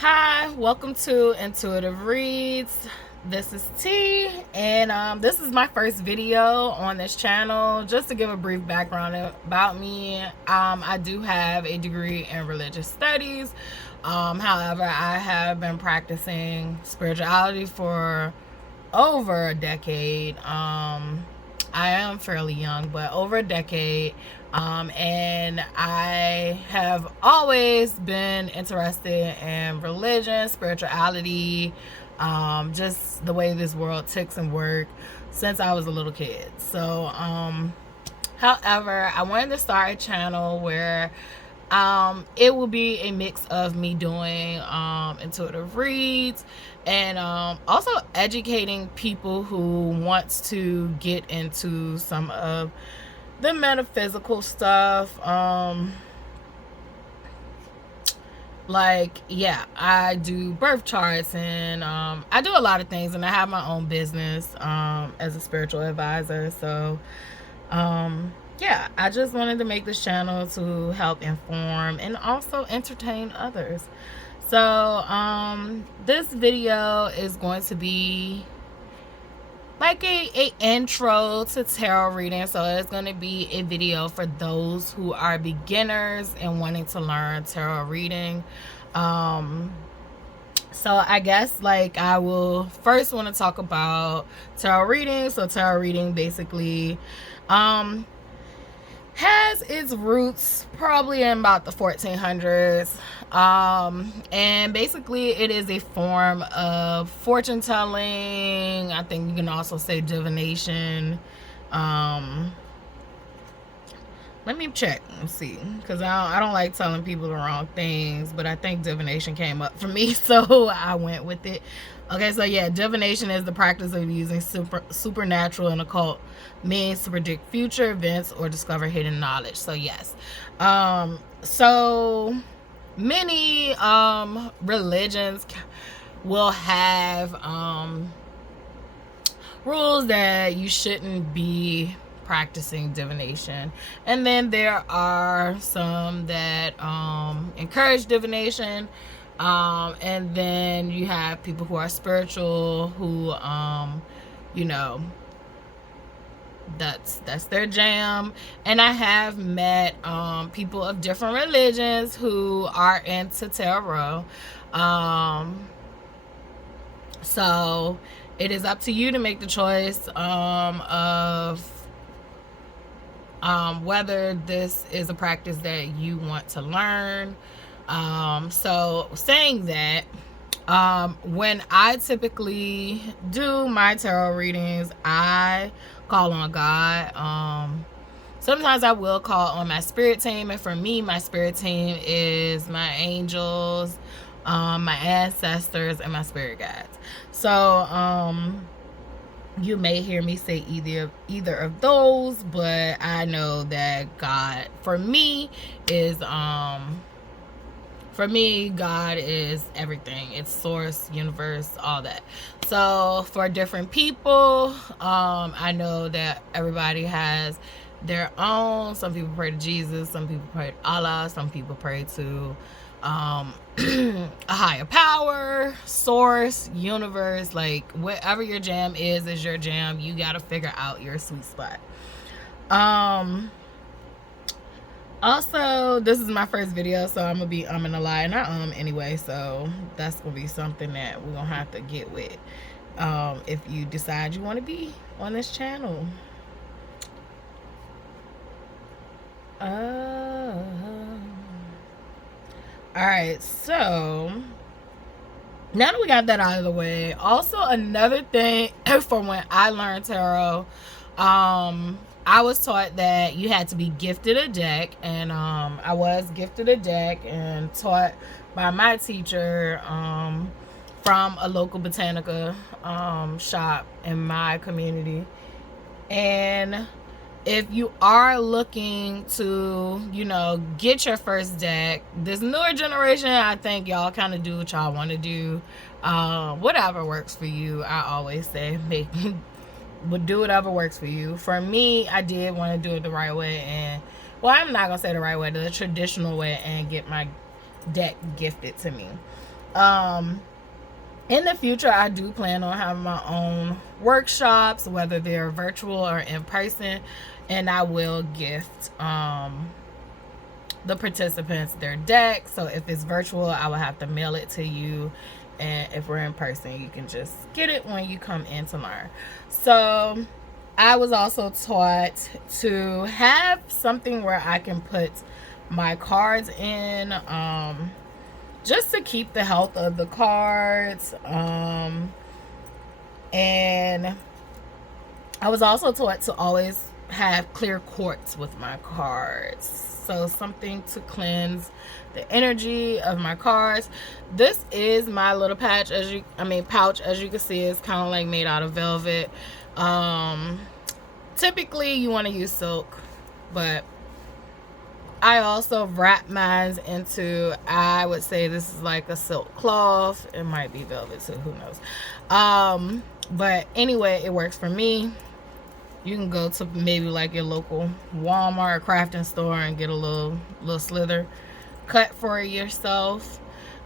Hi, welcome to Intuitive Reads. This is T, and this is my first video on this channel. Just to give a brief background about me, I do have a degree in religious studies. However, I have been practicing spirituality for over a decade. I am fairly young, but over a decade. And I have always been interested in religion, spirituality, just the way this world ticks and works since I was a little kid. So, however, I wanted to start a channel where it will be a mix of me doing intuitive reads and also educating people who wants to get into some of the metaphysical stuff. I do birth charts, and I do a lot of things, and I have my own business as a spiritual advisor. So I just wanted to make this channel to help inform and also entertain others. So this video is going to be like a intro to tarot reading. So it's going to be a video for those who are beginners and wanting to learn tarot reading. So I guess I will first want to talk about tarot reading. So tarot reading basically has its roots probably in about the 1400s. And basically it is a form of fortune telling. I think you can also say divination. Let me check and see, because I don't like telling people the wrong things, but I think divination came up for me, so I went with it. Okay, so yeah, divination is the practice of using supernatural and occult means to predict future events or discover hidden knowledge. So yes, so many religions will have rules that you shouldn't be practicing divination, and then there are some that encourage divination, and then you have people who are spiritual who that's their jam. And I have met people of different religions who are into tarot. So it is up to you to make the choice of whether this is a practice that you want to learn. So saying that, when I typically do my tarot readings, I call on God. Sometimes I will call on my spirit team, and for me, my spirit team is my angels, my ancestors, and my spirit guides. So you may hear me say either of those, but I know that God, for me, God is everything. It's source, universe, all that. So for different people, I know that everybody has their own. Some people pray to Jesus, some people pray to Allah, some people pray to a higher power, source, universe. Like whatever your jam is your jam. You got to figure out your sweet spot. Also, this is my first video, so I'm gonna be and a lie, not anyway, so that's gonna be something that we're gonna have to get with if you decide you want to be on this channel. Alright, so now that we got that out of the way, also another thing for when I learned tarot, I was taught that you had to be gifted a deck, and I was gifted a deck and taught by my teacher from a local botanica shop in my community. And if you are looking to, get your first deck, this newer generation, I think y'all kind of do what y'all want to do. Whatever works for you. I always say would do whatever works for you. For me, I did want to do it the right way, and I'm not gonna say the right way, the traditional way, and get my deck gifted to me. In the future, I do plan on having my own workshops, whether they're virtual or in person, and I will gift the participants their deck. So if it's virtual, I will have to mail it to you, and if we're in person, you can just get it when you come in to learn. So I was also taught to have something where I can put my cards in, just to keep the health of the cards. And I was also taught to always have clear quartz with my cards. So something to cleanse the energy of my cards. This is my little pouch, as you can see. It's kind of like made out of velvet. Typically you want to use silk, but I also wrap mine into, I would say this is like a silk cloth. It might be velvet too, who knows. But anyway, it works for me. You can go to maybe like your local Walmart or crafting store and get a little slither cut for yourself.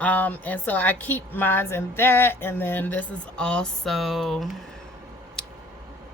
And so I keep mine in that. And then this is also,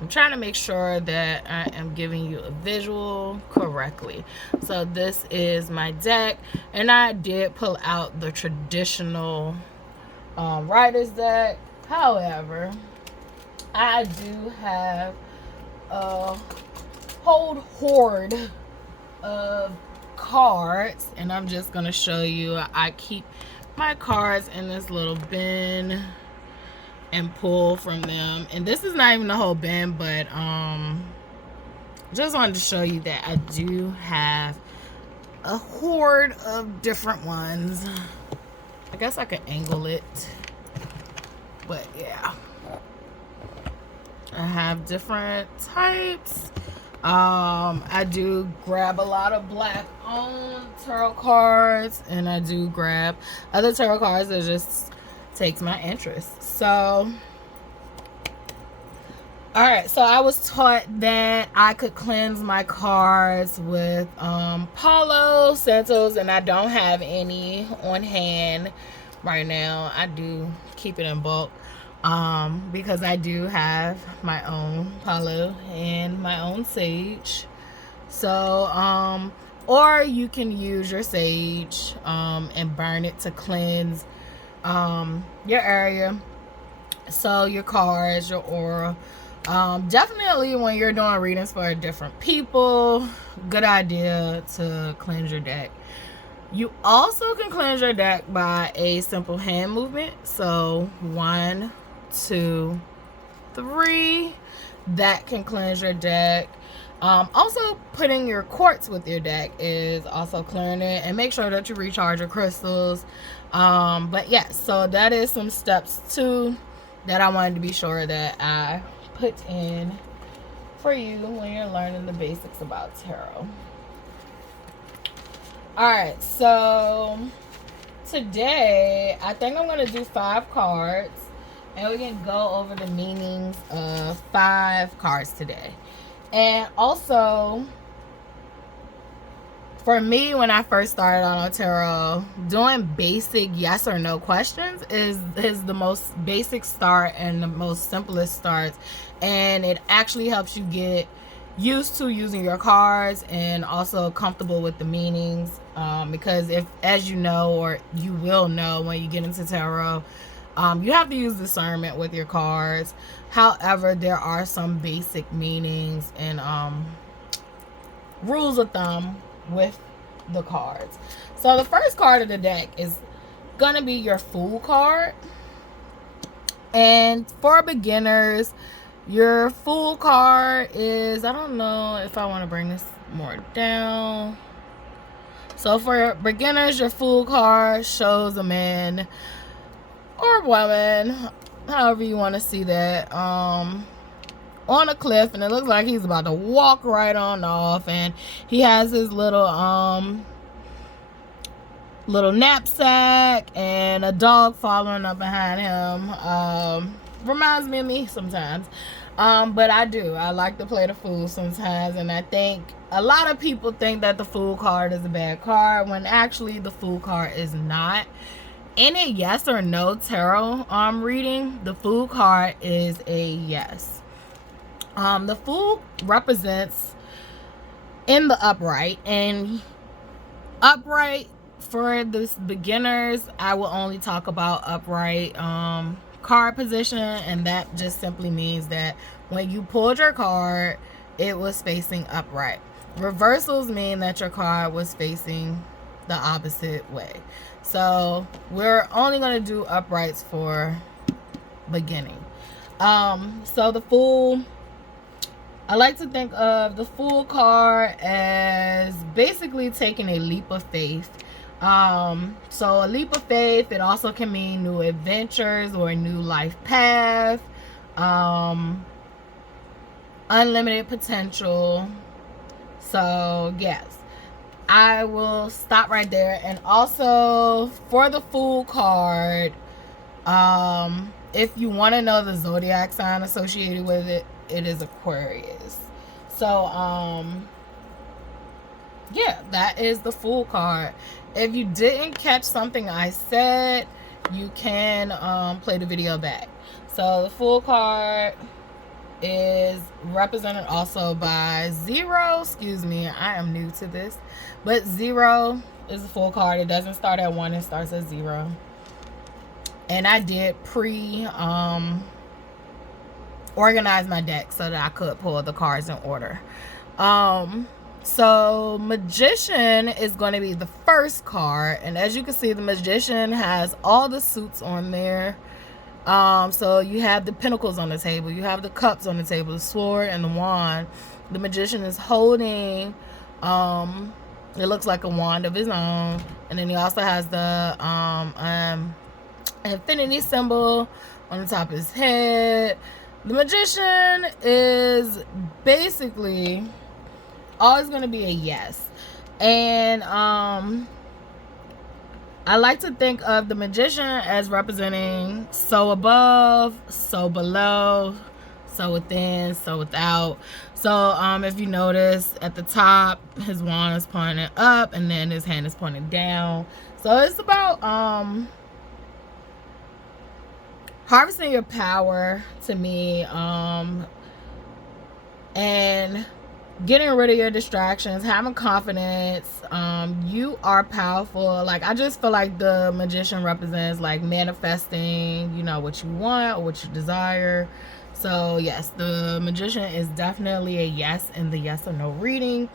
I'm trying to make sure that I am giving you a visual correctly. So this is my deck, and I did pull out the traditional writer's deck. However, I do have a whole hoard of cards, and I'm just going to show you. I keep my cards in this little bin and pull from them, and this is not even the whole bin, but just wanted to show you that I do have a hoard of different ones. I guess I could angle it, but yeah, I have different types. I do grab a lot of black owned tarot cards, and I do grab other tarot cards that just takes my interest. So alright, so I was taught that I could cleanse my cards with Palo Santos, and I don't have any on hand right now. I do keep it in bulk because I do have my own Palo and my own sage. So or you can use your sage and burn it to cleanse your area, so your cards, your aura. Definitely when you're doing readings for different people, good idea to cleanse your deck. You also can cleanse your deck by a simple hand movement. So 1, 2, 3, that can cleanse your deck. Also putting your quartz with your deck is also clearing it, and make sure that you recharge your crystals. But yeah, so that is some steps too that I wanted to be sure that I put in for you when you're learning the basics about tarot. Alright, so today I think I'm going to do 5 cards, and we can go over the meanings of 5 cards today. And also, for me, when I first started on tarot, doing basic yes or no questions is the most basic start and the most simplest starts, and it actually helps you get used to using your cards and also comfortable with the meanings, because if, as you know, or you will know when you get into tarot, you have to use discernment with your cards. However, there are some basic meanings and rules of thumb with the cards. So the first card of the deck is gonna be your Fool card, and for beginners, your Fool card is, I don't know if I want to bring this more down. So for beginners, your Fool card shows a man or woman, however you want to see that, on a cliff, and it looks like he's about to walk right on off, and he has his little knapsack and a dog following up behind him. Reminds me of me sometimes, but I like to play the Fool sometimes, and I think a lot of people think that the Fool card is a bad card, when actually the Fool card is not. In a yes or no tarot reading, the Fool card is a yes. The Fool represents in the upright, and upright for this beginners, I will only talk about upright card position, and that just simply means that when you pulled your card, it was facing upright. Reversals mean that your card was facing the opposite way. So we're only going to do uprights for beginning. So the Fool, I like to think of the Fool card as basically taking a leap of faith. So a leap of faith, it also can mean new adventures or a new life path, unlimited potential. So yes, I will stop right there. And also for the Fool card, if you want to know the zodiac sign associated with it, it is Aquarius. So yeah, that is the Fool card. If you didn't catch something I said, you can play the video back. So the Fool card is represented also by 0. Excuse me, I am new to this, but 0 is a Fool card. It doesn't start at 1, it starts at 0. And I did organize my deck so that I could pull the cards in order. So Magician is going to be the first card, and as you can see, the Magician has all the suits on there. So you have the Pentacles on the table, you have the Cups on the table, the Sword and the Wand. The Magician is holding it looks like a wand of his own, and then he also has the infinity symbol on the top of his head. The Magician is basically always going to be a yes. And I like to think of the Magician as representing so above, so below, so within, so without. So if you notice at the top, his wand is pointing up and then his hand is pointing down. So it's about harvesting your power, to me, and getting rid of your distractions, having confidence. You are powerful. Like, I just feel like the Magician represents like manifesting, you know, what you want or what you desire. So yes, the Magician is definitely a yes in the yes or no reading.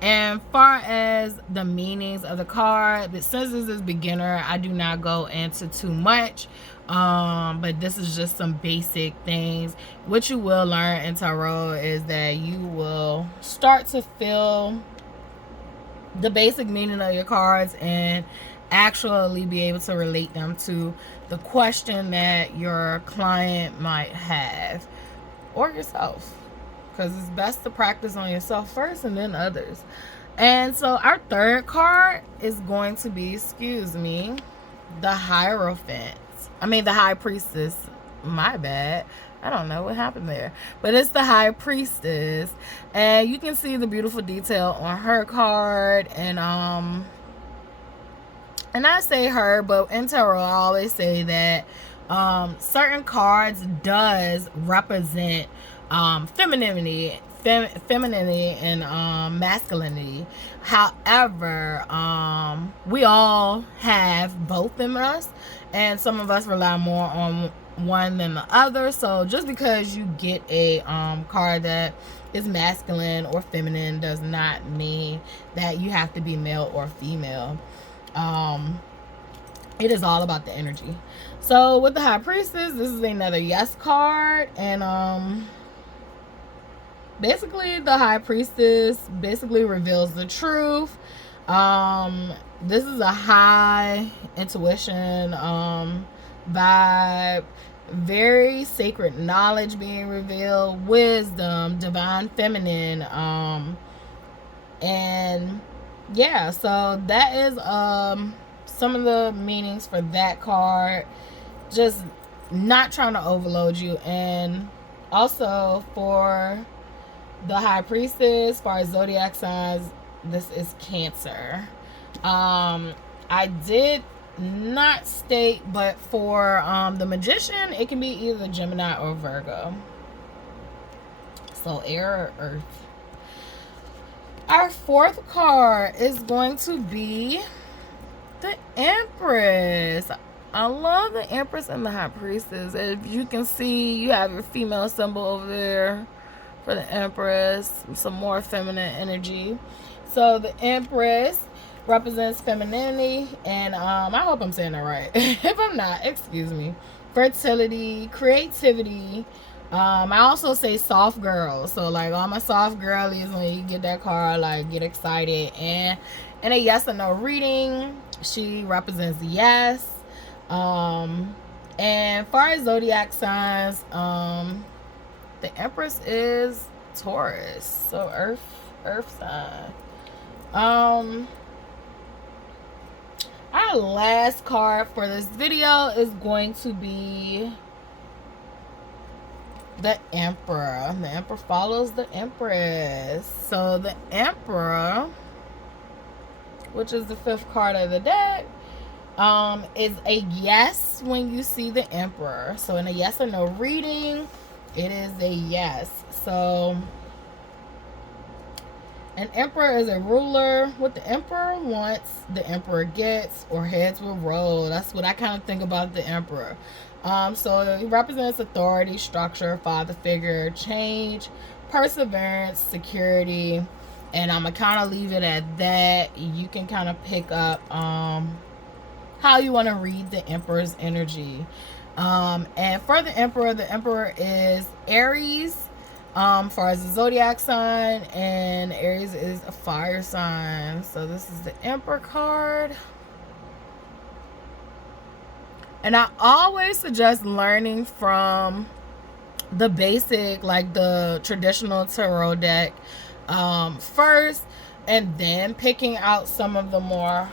And far as the meanings of the card, but since this is beginner, I do not go into too much. But this is just some basic things. What you will learn in tarot is that you will start to feel the basic meaning of your cards and actually be able to relate them to the question that your client might have, or yourself, because it's best to practice on yourself first and then others. And so our third card is going to be, excuse me, the Hierophant. I mean, the High Priestess. My bad. I don't know what happened there. But it's the High Priestess. And you can see the beautiful detail on her card. And I say her, but in tarot, I always say that certain cards does represent femininity and masculinity. However, we all have both in us, and some of us rely more on one than the other. So just because you get a card that is masculine or feminine does not mean that you have to be male or female. It is all about the energy. So with the High Priestess, this is another yes card. And basically the High Priestess basically reveals the truth. This is a high intuition vibe, very sacred knowledge being revealed, wisdom, divine feminine, and yeah, so that is some of the meanings for that card. Just not trying to overload you. And also for the High Priestess, as far as zodiac signs, this is Cancer. I did not state, but for the Magician, it can be either Gemini or Virgo. So air or earth. Our fourth card is going to be the Empress. I love the Empress and the High Priestess. As you can see, you have your female symbol over there for the Empress. Some more feminine energy. So the Empress represents femininity, and I hope I'm saying that right. If I'm not, excuse me. Fertility, creativity. I also say soft girl. So like all my soft girlies, when you get that card, like get excited. And in a yes or no reading, she represents yes. And far as zodiac signs, the Empress is Taurus, so earth sign. Our last card for this video is going to be the Emperor. The Emperor follows the Empress. So the Emperor, which is the fifth card of the deck, is a yes when you see the Emperor. So in a yes or no reading, it is a yes. So an emperor is a ruler. What the emperor wants, the emperor gets, or heads will roll. That's what I kind of think about the emperor. So it represents authority, structure, father figure, change, perseverance, security. And I'm going to kind of leave it at that. You can kind of pick up how you want to read the emperor's energy. And for the emperor is Aries, far as the zodiac sign, and Aries is a fire sign. So this is the Emperor card. And I always suggest learning from the basic, like the traditional tarot deck first, and then picking out some of the more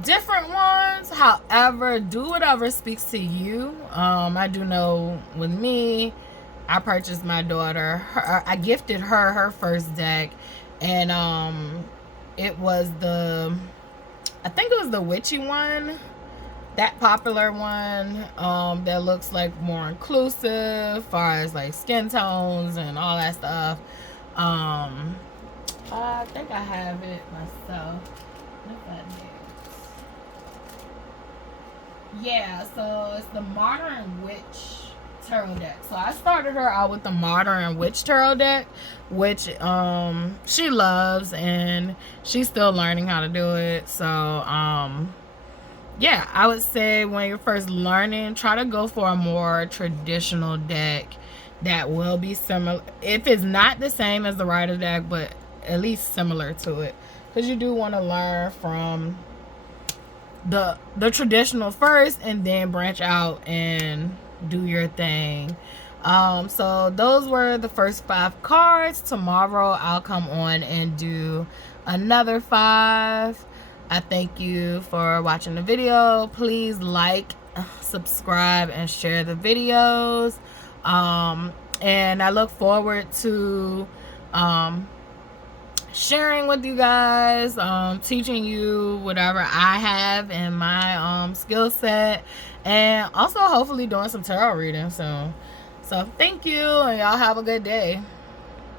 different ones. However, do whatever speaks to you. I do know with me, I purchased my daughter, I gifted her first deck, and it was I think it was the witchy one, that popular one, that looks like more inclusive as far as like skin tones and all that stuff. I think I have it myself. Yeah, so it's the Modern Witch Tarot deck. So I started her out with the Modern Witch Tarot deck, which she loves, and she's still learning how to do it. So yeah, I would say when you're first learning, try to go for a more traditional deck that will be similar, if it's not the same as the Rider deck, but at least similar to it, because you do want to learn from the traditional first and then branch out and do your thing. So those were the first 5 cards. Tomorrow I'll come on and do another 5. I thank you for watching the video. Please like, subscribe, and share the videos. And I look forward to sharing with you guys, teaching you whatever I have in my skill set, and also hopefully doing some tarot reading soon. So thank you, and y'all have a good day.